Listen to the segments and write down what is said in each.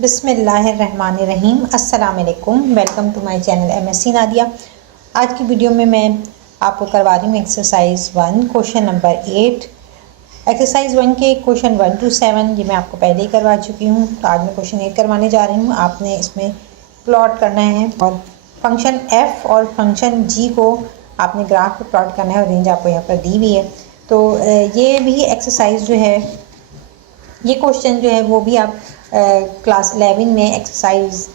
बिस्मिल्लाहिर्रहमानिर्रहीम। अस्सलाम वालेकुम। Welcome to my channel MSc Nadia. आज की वीडियो में मैं आपको करवा रही हूँ एक्सरसाइज 1 क्वेश्चन नंबर 8। एक्सरसाइज 1 के क्वेश्चन 1 to 7 ये मैं आपको पहले ही करवा चुकी हूँ, तो आज मैं क्वेश्चन 8 करवाने जा रही हूँ। आपने इसमें प्लॉट करना है और फंक्शन f और फंक्शन g को आपने ग्राफ पर प्लॉट करना है और रेंज आपको यहाँ पर दी हुई है। तो ये भी एक्सरसाइज जो है, ये क्वेश्चन जो है वो भी आप क्लास 11 में एक्सरसाइज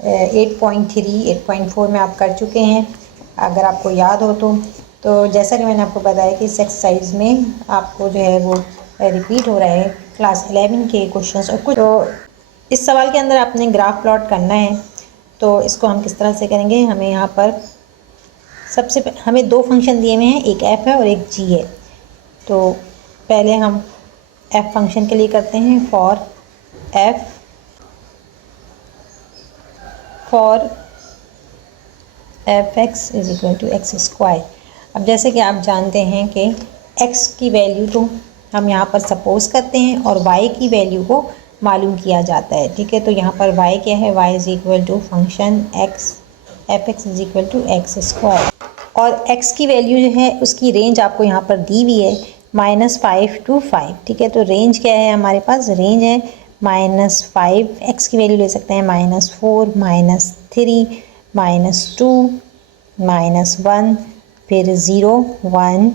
8.3 8.4 में आप कर चुके हैं, अगर आपको याद हो तो जैसा कि मैंने आपको बताया कि इस एक्सरसाइज में आपको जो है वो रिपीट हो रहा है क्लास 11 के क्वेश्चंस और कुछ। तो इस सवाल के अंदर आपने ग्राफ प्लॉट करना है, तो इसको हम किस तरह से करेंगे। हमें यहाँ पर हमें दो फंक्शन दिए हुए हैं, एक f है और एक g है। तो पहले हम f फंक्शन के लिए करते हैं फॉर f(x) = x²। अब जैसे कि आप जानते हैं कि x की वैल्यू तो हम यहाँ पर सपोज करते हैं और y की वैल्यू को मालूम किया जाता है, ठीक है। तो यहाँ पर y क्या है, y = function x f(x) = x²। और x की वैल्यू जो है उसकी रेंज आपको यहाँ पर दी हुई है -5 to 5, ठीक है। तो रेंज क्या है हमारे पास, रेंज है -5, x की वैल्यू ले सकते हैं -4, -3, -2, -1, फिर 0, 1,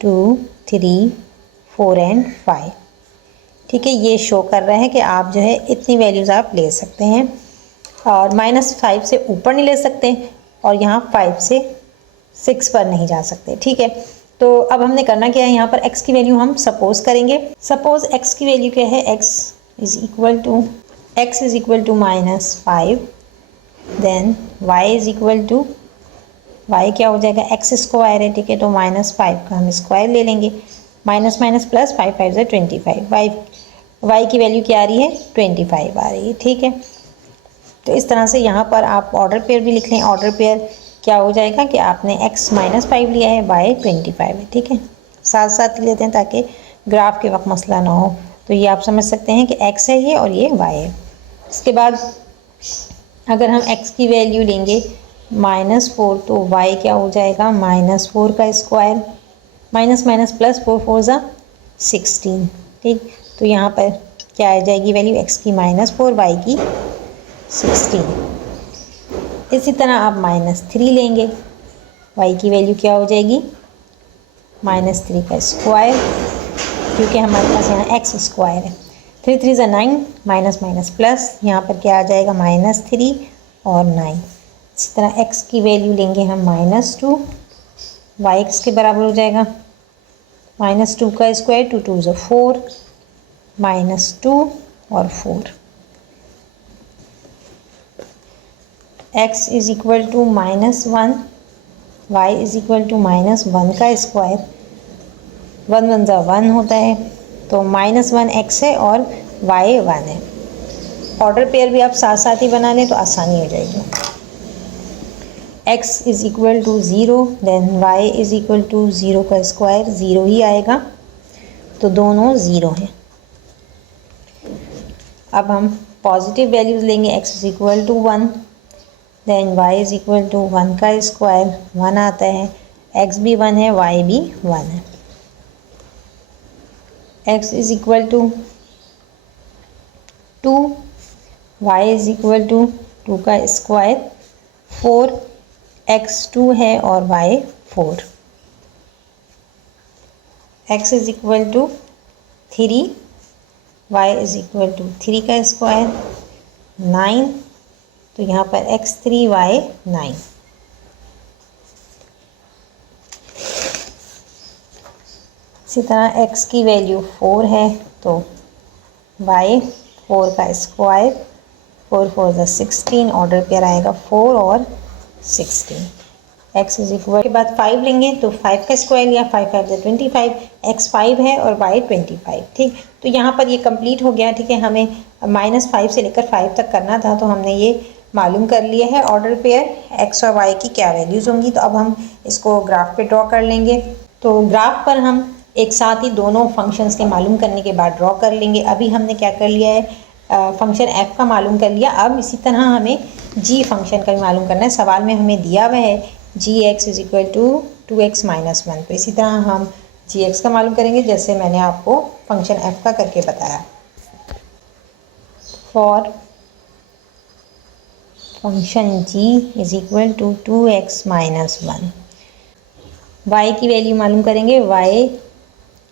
2, 3, 4 एंड 5, ठीक है। ये शो कर रहा है कि आप जो है इतनी वैल्यूज़ आप ले सकते हैं और -5 से ऊपर नहीं ले सकते और यहाँ 5 से 6 पर नहीं जा सकते, ठीक है। तो अब हमने करना क्या है, यहाँ पर x की वैल्यू हम सपोज करेंगे। सपोज x की वैल्यू क्या है, x = -5, देन y क्या हो जाएगा, x² है, ठीक है। तो -5 का हम स्क्वायर ले लेंगे, माइनस प्लस 5 5 से 25, y की वैल्यू क्या आ रही है, 25 आ रही है, ठीक है। तो इस तरह से यहाँ पर आप ऑर्डर पेयर भी लिख लें। ऑर्डर पेयर क्या हो जाएगा कि आपने x -5 लिया है, y 25 है, ठीक है। साथ साथ लेते हैं ताकि ग्राफ के वक्त मसला ना हो। तो ये आप समझ सकते हैं कि x है ये और ये y है। इसके बाद अगर हम x की वैल्यू लेंगे -4 तो y क्या हो जाएगा, -4 का स्क्वायर, माइनस प्लस 4 4 ज़ा 16, ठीक। तो यहाँ पर क्या आ जाएगी वैल्यू, x की -4, y की 16। इसी तरह आप -3 लेंगे, y की वैल्यू क्या हो जाएगी, -3 का स्क्वायर, क्योंकि हमारे पास यहाँ x² है। 3 3 ज़ा 9, माइनस प्लस, यहाँ पर क्या आ जाएगा -3 और 9। इसी तरह x की वैल्यू लेंगे हम -2, y किसके बराबर हो जाएगा, -2 का स्क्वायर, 2 2 ज़ा 4, -2 और 4। x = -1, y = -1 का स्क्वायर, 1 1 ज़ा 1 होता है, तो -1 x है और y 1 है। ऑर्डर पेयर भी आप साथ साथ ही बना लें तो आसानी हो जाएगी। x = 0, देन y = 0 का स्क्वायर, 0 ही आएगा, तो दोनों 0 हैं। अब हम पॉजिटिव वैल्यूज़ लेंगे, x = 1, देन y = 1 का स्क्वायर, 1 आता है, x भी 1 है, y भी 1 है। x = 2, y = 2 का स्क्वायर, 4, x 2 है और y 4। x = 3, y = 3 का स्क्वायर, 9, तो यहाँ पर x3 y 9। इसी तरह x की वैल्यू 4 है, तो y 4 का स्क्वायर, 4 4 ज़ा 16, ऑर्डर पेयर आएगा 4 और 16। x = के बाद 5 लेंगे तो 5 का स्क्वायर लिया, 5 5 ज़ा 25, x 5 है और y 25, ठीक। तो यहाँ पर ये कंप्लीट हो गया, ठीक है। हमें -5 से लेकर 5 तक करना था, तो हमने ये मालूम कर लिया है ऑर्डर पेयर x और y की क्या वैल्यूज़ होंगी। तो अब हम इसको ग्राफ पे ड्रॉ कर लेंगे। तो ग्राफ पर हम एक साथ ही दोनों फंक्शंस के मालूम करने के बाद ड्रॉ कर लेंगे। अभी हमने क्या कर लिया है, फंक्शन एफ का मालूम कर लिया। अब इसी तरह हमें जी फंक्शन का भी मालूम करना है। सवाल में हमें दिया हुआ है जी x is equal to 2x minus 1। तो इसी तरह हम जी एक्स का मालूम करेंगे जैसे मैंने आपको फंक्शन एफ का करके बताया। For function g is equal to 2x minus 1, y की वैल्यू मालूम करेंगे। y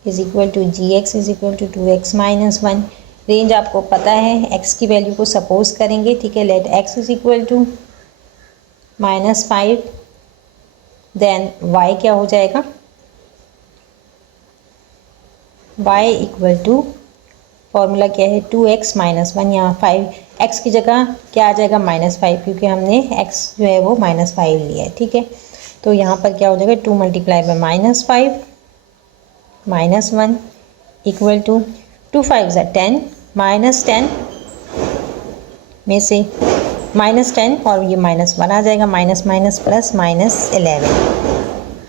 is equal to g x is equal to 2x minus 1। Range आपको पता है, x की वैल्यू को सपोज करेंगे, ठीक है। Let x is equal to -5, then y क्या हो जाएगा, y इक्वल टू फॉर्मूला क्या है 2x माइनस 1। यहाँ 5 x की जगह क्या आ जाएगा -5, क्योंकि हमने x जो है वो -5 लिया है, ठीक है। तो यहाँ पर क्या हो जाएगा 2 multiply by -5 minus 1 equal to 2 5 ज़ा 10, -10 में से -10 और ये -1 आ जाएगा, माइनस माइनस प्लस -11,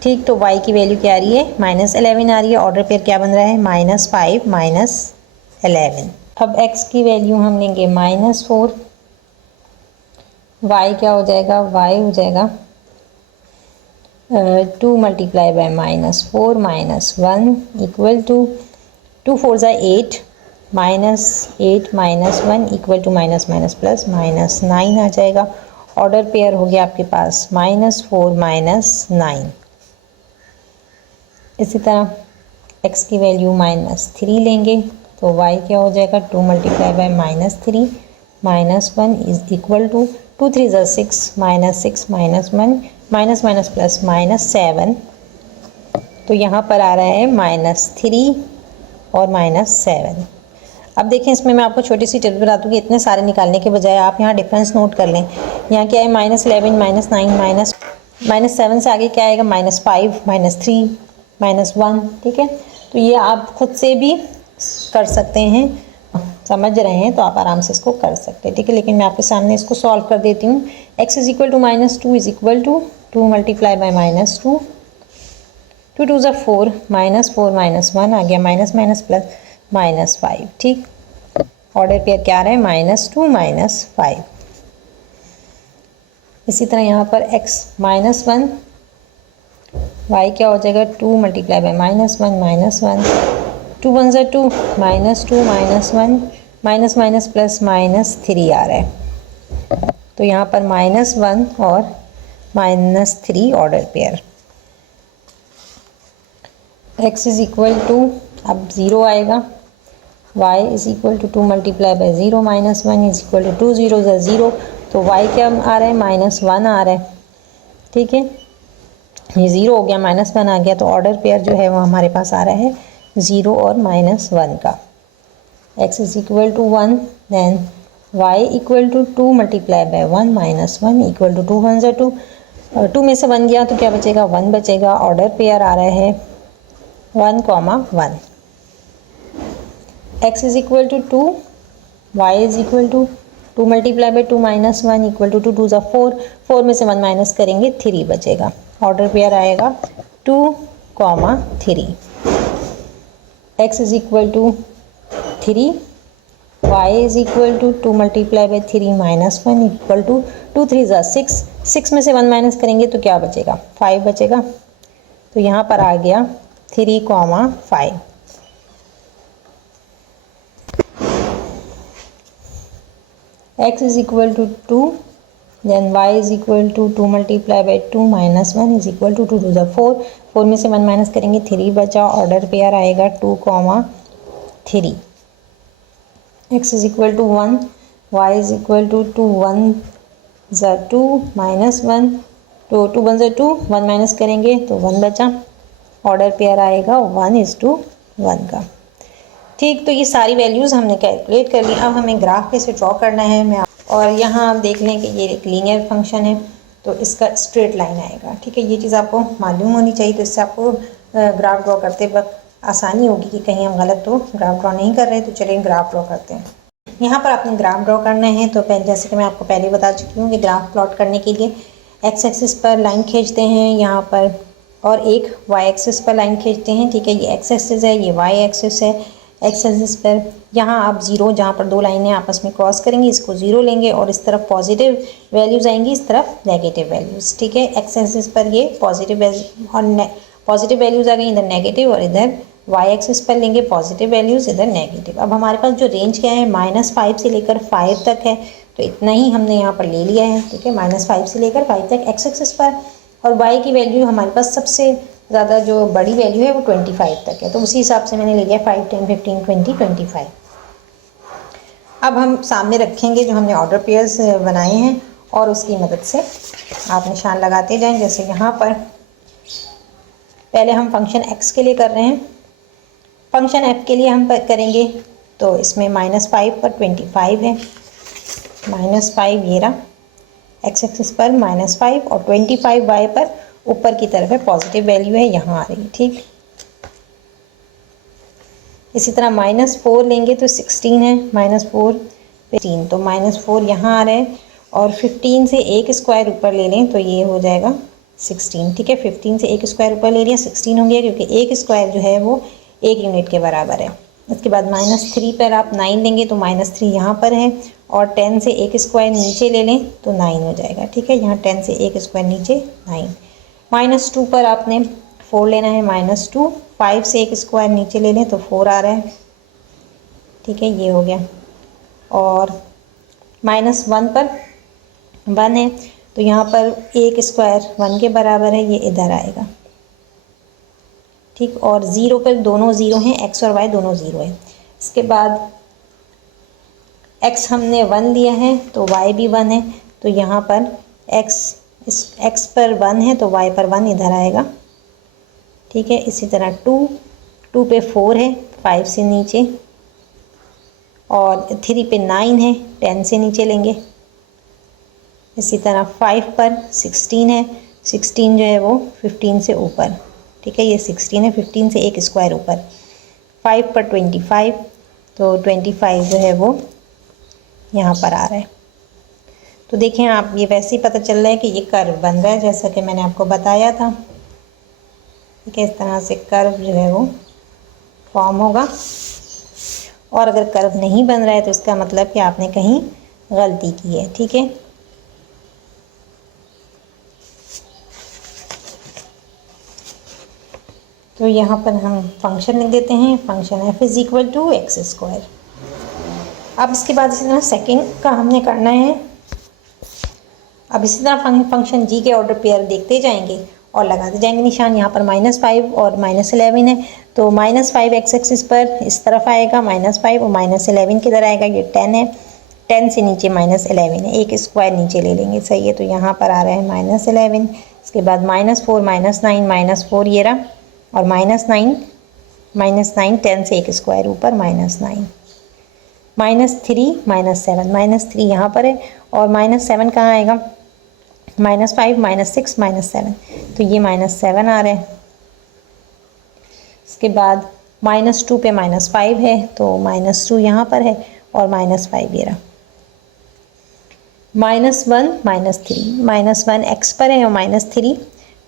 ठीक। तो y की वैल्यू क्या आ रही है, -11 आ रही है। ऑर्डर पेयर क्या बन रहा है, -5 -11। अब x की वैल्यू हम लेंगे -4, y क्या हो जाएगा, y हो जाएगा 2 मल्टीप्लाई बाय -4 -1 इक्वल टू 2 4 ज़ा 8, -8 -1 equal to minus minus plus -9 आ जाएगा। ऑर्डर पेयर हो गया आपके पास -4 -9। इसी तरह x की वैल्यू -3 लेंगे तो y क्या हो जाएगा 2 multiply by -3 -1 is equal to 2 3 ज़ा 6 -6 -1 माइनस माइनस प्लस -7। तो यहाँ पर आ रहा है -3 और -7। अब देखें, इसमें मैं आपको छोटी सी टिप्स बता दूँ कि इतने सारे निकालने के बजाय आप यहाँ डिफरेंस नोट कर लें। यहाँ क्या है -11 -9 -7 से आगे क्या आएगा -5 -3 -1, ठीक है। तो ये आप खुद से भी कर सकते हैं, समझ रहे हैं तो आप आराम से इसको कर सकते हैं, ठीक है। लेकिन मैं आपके सामने इसको सॉल्व कर देती हूँ। x is equal to -2 is equal to 2 multiply by -2, 2 2 ज़ा 4 -4 -1 आ गया, माइनस माइनस प्लस -5, ठीक। ऑर्डर पेयर क्या आ रहा है -2 -5। इसी तरह यहाँ पर x -1, y क्या हो जाएगा 2 मल्टीप्लाई बाय -1 2 1 ज़ा 2 -2 -1 माइनस माइनस प्लस -3 आ रहा है। तो यहाँ पर -1 और -3 order pair. x is equal to, अब 0 आएगा, y is equal to 2 multiply by 0 -1 is equal to 2 0 ज़ा 0। तो y क्या आ रहा है -1 आ रहा है, ठीक है। ये 0 हो गया, -1 आ गया, तो ऑर्डर पेयर जो है वो हमारे पास आ रहा है 0 और -1 का। x is equal to 1, then y equal to 2 multiply by 1 -1 equal to 2 1 ज़ा 2, 2 में से 1 गया तो क्या बचेगा 1 बचेगा। ऑर्डर पेयर आ रहा है 1, 1। x is equal to 2, y is equal to 2 multiply by 2 -1 equal to 2 2 ज़ा 4, 4 में से 1 माइनस करेंगे 3 बचेगा। ऑर्डर पेयर आएगा 2, 3। x is equal to 3, y is equal to 2 multiply by 3 -1 equal to 2 3 ज़ा 6, 6 में से 1 माइनस करेंगे तो क्या बचेगा 5 बचेगा। तो यहाँ पर आ गया 3, 5। x is equal to 2, then y is equal to 2 multiply by 2 -1 is equal to 2 2 ज़ा 4, 4 में से 1 माइनस करेंगे 3 बचा। ऑर्डर पेयर आएगा 2, 3। x is equal to 1, y is equal to 2 1 ज़ा 2 -1, तो 2 1 ज़ा 2, 1 माइनस करेंगे तो 1 बचा। ऑर्डर पेयर आएगा 1:1 का, ठीक। तो ये सारी वैल्यूज़ हमने कैलकुलेट कर ली। अब हमें ग्राफ कैसे ड्रॉ करना है और यहाँ आप देख लें कि ये एक लीनियर फंक्शन है तो इसका स्ट्रेट लाइन आएगा, ठीक है। ये चीज़ आपको मालूम होनी चाहिए, तो इससे आपको ग्राफ ड्रॉ करते वक्त आसानी होगी कि कहीं हम गलत तो ग्राफ ड्रॉ नहीं कर रहे। तो चलिए ग्राफ ड्रॉ करते हैं। यहाँ पर आपने ग्राफ ड्रॉ करना है तो पहले, जैसे कि मैं आपको पहले बता चुकी हूँ कि ग्राफ प्लॉट करने के लिए एक्स एक्सिस पर लाइन खींचते हैं यहाँ पर, और एक वाई एक्सिस पर लाइन खींचते हैं, ठीक है। ये एक्स एक्सिस है, ये वाई एक्सिस है। एक्स एक्सिस पर यहाँ आप ज़ीरो, जहाँ पर दो लाइनें आपस में क्रॉस करेंगी इसको ज़ीरो लेंगे और इस तरफ पॉजिटिव वैल्यूज़ आएंगी, इस तरफ नेगेटिव वैल्यूज़। ठीक है, एक्स एक्सिस पर ये पॉजिटिव और पॉजिटिव वैल्यूज़ आ गई, इधर नेगेटिव, और इधर वाई एक्सिस पर लेंगे पॉजिटिव वैल्यूज़, इधर नेगेटिव। अब हमारे पास जो रेंज क्या है -5 से लेकर 5 तक है, तो इतना ही हमने यहाँ पर ले लिया है। ठीक है, -5 से लेकर 5 तक एक्स एक्सिस पर, और वाई की वैल्यू हमारे पास सबसे ज़्यादा जो बड़ी वैल्यू है वो 25 तक है, तो उसी हिसाब से मैंने ले लिया 5, 10, 15, 20, 25। अब हम सामने रखेंगे जो हमने ऑर्डर पेयर्स बनाए हैं और उसकी मदद से आप निशान लगाते जाएं। जैसे यहाँ पर पहले हम फंक्शन x के लिए कर रहे हैं, फंक्शन f के लिए हम करेंगे तो इसमें -5 पर 25 है, -5 ये रहा एक्स एक्सिस पर -5, और 25 वाई पर ऊपर की तरफ है, पॉजिटिव वैल्यू है यहाँ आ रही। ठीक, इसी तरह -4 लेंगे तो 16 है, -4 15, तो -4 यहाँ आ रहा है, और 15 से एक स्क्वायर ऊपर ले लें तो ये हो जाएगा 16। ठीक है, 15 से एक स्क्वायर ऊपर ले लिया 16 हो गया, क्योंकि एक स्क्वायर जो है वो 1 यूनिट के बराबर है। उसके बाद -3 पर आप 9 लेंगे तो -3 यहाँ पर है, और 10 से एक स्क्वायर नीचे ले लें तो 9 हो जाएगा। ठीक है, यहाँ 10 से एक स्क्वायर नीचे 9। -2 पर आपने 4 लेना है, -2, 5 से एक स्क्वायर नीचे ले लें तो 4 आ रहा है। ठीक है, ये हो गया, और -1 पर 1 है, तो यहाँ पर एक स्क्वायर 1 के बराबर है, ये इधर आएगा। ठीक, और 0 पर दोनों 0 हैं, x और y दोनों 0 है। इसके बाद x हमने 1 लिया है तो y भी 1 है, तो यहाँ पर x पर 1 है तो y पर 1 इधर आएगा। ठीक है, इसी तरह 2 पे 4 है 5 से नीचे, और 3 पे 9 है 10 से नीचे लेंगे। इसी तरह 5 पर 16 है, 16 जो है वो 15 से ऊपर। ठीक है, ये 16 है, 15 से एक स्क्वायर ऊपर। 5 पर 25, तो 25 जो है वो यहाँ पर आ रहा है। तो देखें आप, ये वैसे ही पता चल रहा है कि ये कर्व बन रहा है, जैसा कि मैंने आपको बताया था। ठीक है, इस तरह से कर्व जो है वो फॉर्म होगा, और अगर कर्व नहीं बन रहा है तो इसका मतलब कि आपने कहीं गलती की है। ठीक है, तो यहाँ पर हम फंक्शन लिख देते हैं, फंक्शन f = x²। अब इसके बाद इसी तरह सेकेंड का हमने करना है। अब इसी तरह फंक्शन g के ऑर्डर पेयर देखते जाएंगे और लगाते जाएंगे निशान। यहाँ पर -5 और -11 है, तो -5 एक्स एक्सिस पर इस तरफ आएगा -5, और -11 किधर आएगा, ये 10 है, 10 से नीचे -11 है, एक स्क्वायर नीचे ले लेंगे। सही है, तो यहाँ पर आ रहा है -11। इसके बाद -4, -9, -4 ये रहा, और -9, 10 से एक स्क्वायर ऊपर -9, -3, -7, -3 यहाँ पर है, और -7 कहाँ आएगा, -5, -6, -7, तो ये -7 आ रहा है। इसके बाद -2 पे -5 है, तो -2 यहाँ पर है, और -5 ये रहा। -1, -3, -1 x पर है और -3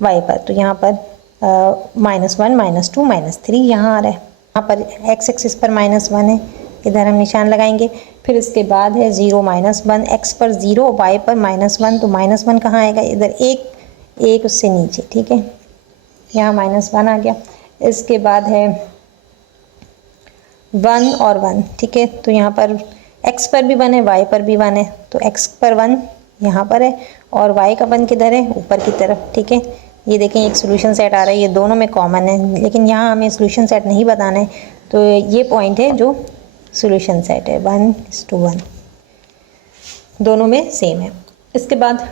y पर, तो यहाँ पर -1, -2, -3 यहाँ आ रहा है। यहाँ पर x एक्सिस पर -1 है, इधर हम निशान लगाएंगे। फिर इसके बाद है 0, -1, x पर 0, y पर -1, तो -1 कहाँ आएगा, इधर एक उससे नीचे। ठीक है, यहाँ -1 आ गया। इसके बाद है 1 और 1। ठीक है, तो यहाँ पर x पर भी 1 है, y पर भी 1 है, तो x पर 1 यहाँ पर है, और y का 1 किधर है, ऊपर की तरफ। ठीक है, ये देखें एक सोल्यूशन सेट आ रहा है, ये दोनों में कॉमन है, लेकिन यहाँ हमें सोल्यूशन सेट नहीं बताना है, तो ये पॉइंट है जो सोल्यूशन सेट है, 1:1, दोनों में सेम है। इसके बाद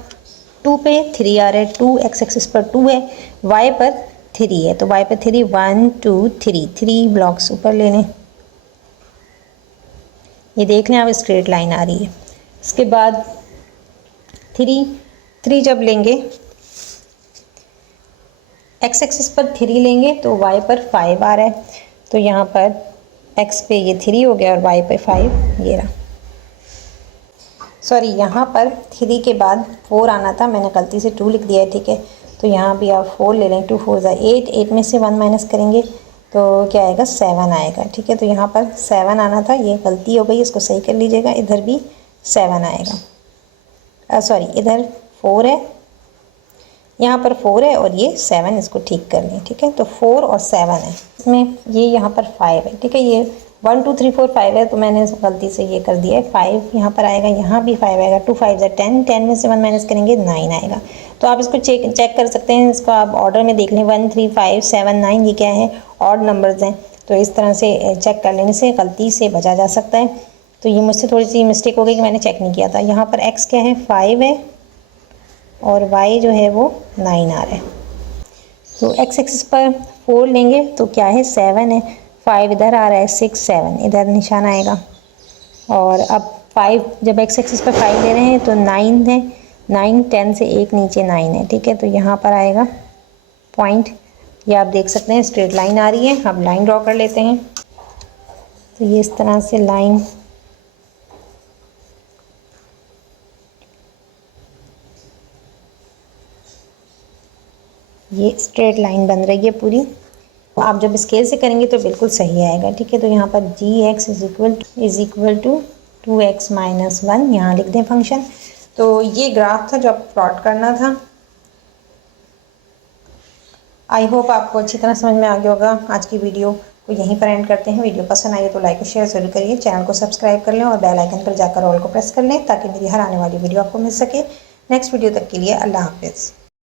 2 पे 3 आ रहा है, 2 एक्स एक्सिस पर 2 है, y पर 3 है, तो y पर 3, 1, 2, 3 ब्लॉक्स ऊपर ले लें। ये देख लें आप, स्ट्रेट लाइन आ रही है। इसके बाद 3 जब लेंगे, एक्स एक्सिस पर 3 लेंगे तो y पर 5 आ रहा है, तो यहाँ पर x पे ये 3 हो गया और y पे 5 ये रहा। सॉरी, यहाँ पर 3 के बाद 4 आना था, मैंने गलती से 2 लिख दिया है। ठीक है, तो यहाँ भी आप 4 ले लें, 2 4 8, 8 में से 1 माइनस करेंगे तो क्या आएगा 7 आएगा। ठीक है, तो यहाँ पर 7 आना था, ये गलती हो गई, इसको सही कर लीजिएगा। इधर भी 7 आएगा, सॉरी इधर 4 है, यहाँ पर 4 है और ये 7, इसको ठीक कर लें। ठीक है, तो 4 और 7 है इसमें, ये यहाँ पर 5 है। ठीक है, ये 1 2 3 4 5 है, तो मैंने गलती से ये कर दिया है। 5 यहाँ पर आएगा, यहाँ भी 5 आएगा। 2 5 है 10, 10 में से 1 माइनस करेंगे 9 आएगा। तो आप इसको चेक कर सकते हैं, इसको आप ऑर्डर में देख लें। 1 3 5 7 9 ये क्या है, ऑड नंबर्स हैं, तो इस तरह से चेक कर लेने से गलती से बचा जा सकता है। तो ये मुझसे थोड़ी सी मिस्टेक हो गई कि मैंने चेक नहीं किया था। यहाँ पर x क्या है, 5 है और y जो है वो 9 आ रहा है। तो x एक्सिस पर 4 लेंगे तो क्या है, 7 है। 5 इधर आ रहा है, 6 7 इधर निशान आएगा। और अब 5 जब x एक्सिस पर 5 ले रहे हैं तो 9 है, 9 10 से एक नीचे 9 है। ठीक है, तो यहाँ पर आएगा पॉइंट, ये आप देख सकते हैं स्ट्रेट लाइन आ रही है। अब लाइन ड्रॉ कर लेते हैं। तो ये इस तरह से लाइन, ये स्ट्रेट लाइन बन रही है पूरी। आप जब स्केल से करेंगे तो बिल्कुल सही आएगा। ठीक है, तो यहाँ पर gx is equal to 2x minus 1 यहाँ लिख दें फंक्शन। तो ये ग्राफ था जो आप प्लॉट करना था। आई होप आपको अच्छी तरह समझ में आ गया होगा। आज की वीडियो को यहीं पर एंड करते हैं। वीडियो पसंद आई तो लाइक और शेयर जरूर करिए, चैनल को सब्सक्राइब कर लें और बेल आइकन पर जाकर ऑल को प्रेस कर लें ताकि मेरी हर आने वाली वीडियो आपको मिल सके। नेक्स्ट वीडियो तक के लिए अल्लाह हाफिज़।